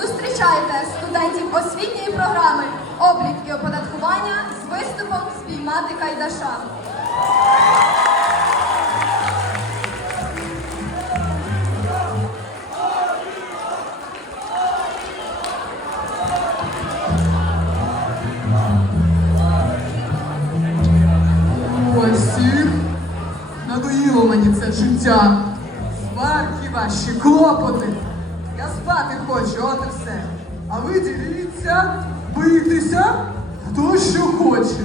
Зустрічайте студентів освітньої програми облік і оподаткування з виступом спіймати кайдаша. Ось надоїло мені це життя. Сварки ваші, клопоти. Я спати хочу, от і все. А ви дивіться, бийтеся, хто що хоче.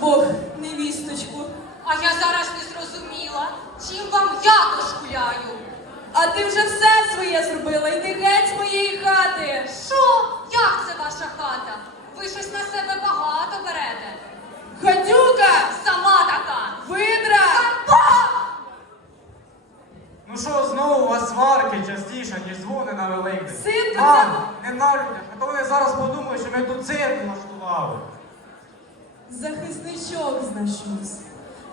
Бог невісточку. А я зараз не зрозуміла, чим вам я дошкуляю. А ти вже все своє зробила, йди геть з моєї хати. Що? Як це ваша хата? Ви щось на себе багато берете. Гадюка, Сама така. видра. Карпа! Ну що, знову у вас сварки частіше, ніж дзвони на Великдень? Синку, Мам, не на людях, а то вони зараз подумають, що ми тут цирк влаштували. Захисничок знайшовся.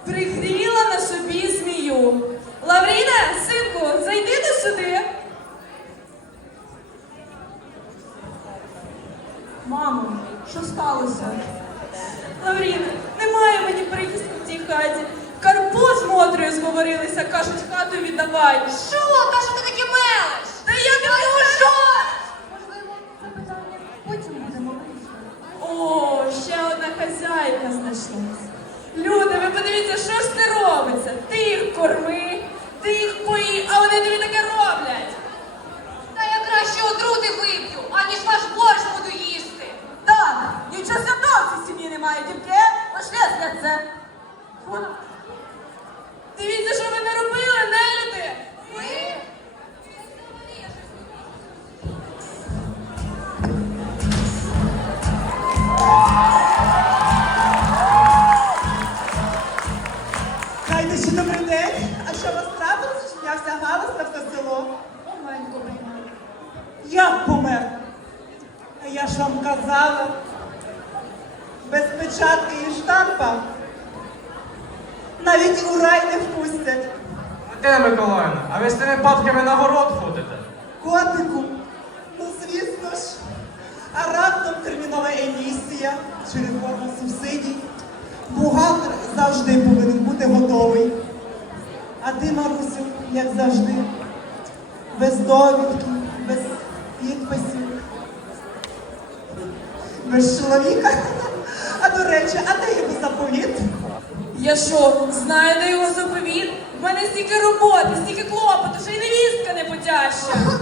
Пригріла на собі змію. Лавріна, синку, зайди до сюди. Мамо, що сталося? Лавріна, немає мені прихистку в цій хаті. Карпо з Мотрою зговорилися, кажуть, хату віддавай. Що? Що ти Ти їх ж вам казала. Без печатки і штампа. Навіть у рай не впустять. Тетяна Миколаївна, а ви з тими папками на город ходите? Котику, ну звісно ж. А раптом термінова емісія чи реформа субсидій. Бухгалтер завжди повинен бути готовий. А ти, Марусю, як завжди, без довідки, без підписів, без чоловіка. А до речі, а де його заповіт? Я що, знаю, де його заповіт? В мене стільки роботи, стільки клопоту, що й невістка не потяща.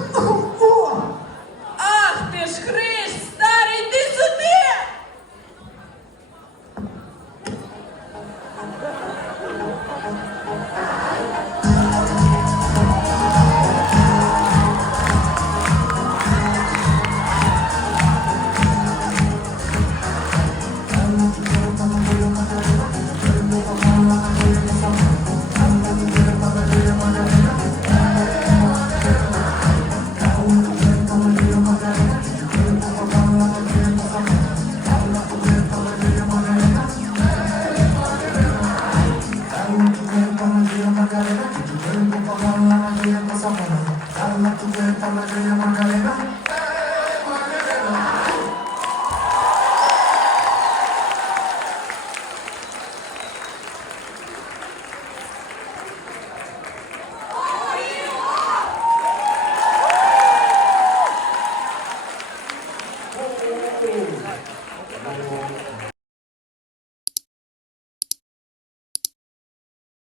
Kalmatıza kalacaya makalena.